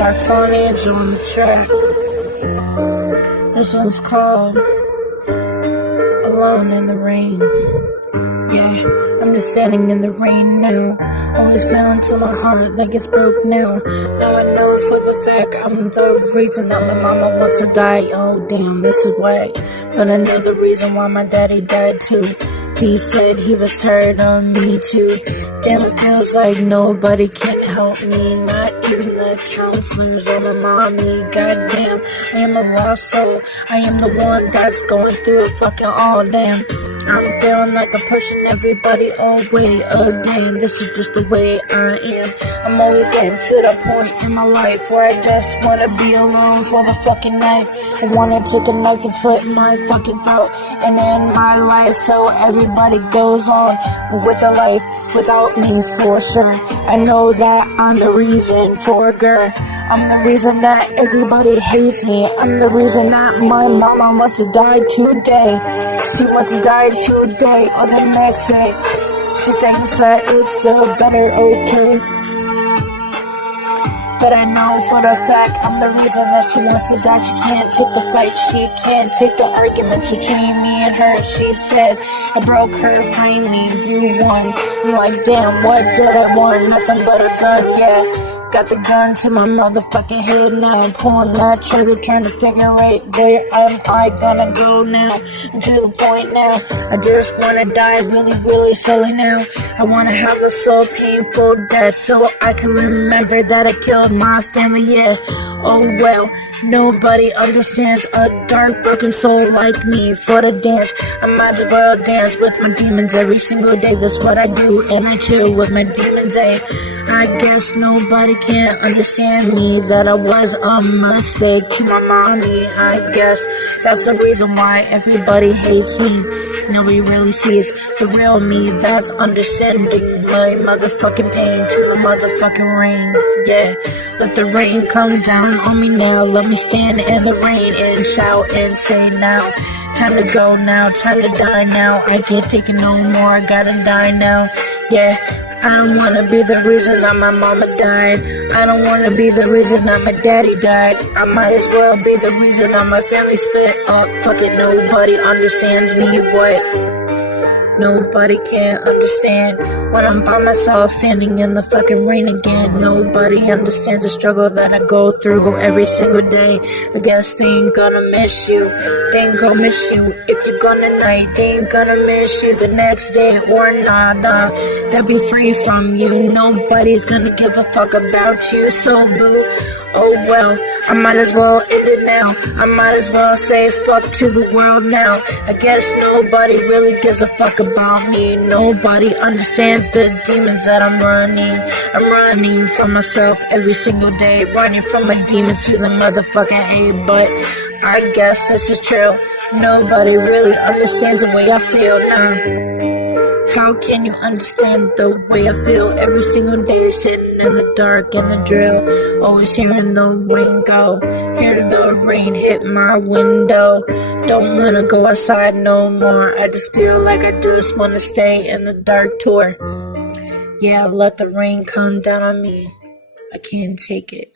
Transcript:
DarkfallenAngel on the track. This one's called Alone in the Rain. Yeah, I'm just standing in the rain now. Always fell into my heart like it's broke now. Now I know for the fact I'm the reason that my mama wants to die. Oh damn, this is whack. But I know the reason why my daddy died too. He said he was tired of me too. Damn, it feels like nobody can help me. Not even the counselors or my mommy. Goddamn, I am a lost soul. I am the one that's going through it fucking all damn. I'm feeling like I'm pushing everybody away again. This is just the way I am. I'm always getting to the point in my life where I just wanna be alone for the fucking night. I wanna take a knife and slit my fucking throat and end my life so everybody goes on with their life without me for sure. I know that I'm the reason for girl. I'm the reason that everybody hates me. I'm the reason that my mama wants to die today. She wants to die today or the next day. She thinks that it's still better, okay. But I know for the fact I'm the reason that she wants to die. She can't take the fight, she can't take the arguments between me and her. She said I broke her finally, you won. I'm like, damn, what did I want? Nothing but a gun, yeah. Got the gun to my motherfucking head now. I'm pulling that trigger, trying to figure out where am I gonna go now. I'm to the point now, I just wanna die really, really slowly now. I wanna have a slow, painful death so I can remember that I killed my family, yeah. Oh well, nobody understands a dark, broken soul like me. For the dance, I might as well dance with my demons every single day. That's what I do, and I chill with my demons, eh. I guess nobody can understand me, that I was a mistake to my mommy. I guess that's the reason why everybody hates me. Nobody really sees the real me that's understanding my motherfucking pain to the motherfucking rain. Yeah, let the rain come down on me now. Let me stand in the rain and shout and say now. Time to go now, time to die now. I can't take it no more, I gotta die now. Yeah, I don't wanna be the reason that my mama died. I don't wanna be the reason that my daddy died. I might as well be the reason that my family split up. Fuck it, nobody understands me, what? Nobody can understand when I'm by myself standing in the fucking rain again. Nobody understands the struggle that I go through every single day. I guess they ain't gonna miss you. They ain't gonna miss you if you're gone tonight. They ain't gonna miss you the next day or nah. They'll be free from you. Nobody's gonna give a fuck about you. So boo, oh well, I might as well end it now. I might as well say fuck to the world now. I guess nobody really gives a fuck about me. Nobody understands the demons that I'm running. I'm running from myself every single day, running from my demons to the motherfucking A. But I guess this is true. Nobody really understands the way I feel now. How can you understand the way I feel every single day, sitting in the dark and the drill, always hearing the rain go, hearing the rain hit my window. Don't wanna go outside no more, I just feel like I just wanna stay in the dark tour. Yeah, let the rain come down on me, I can't take it.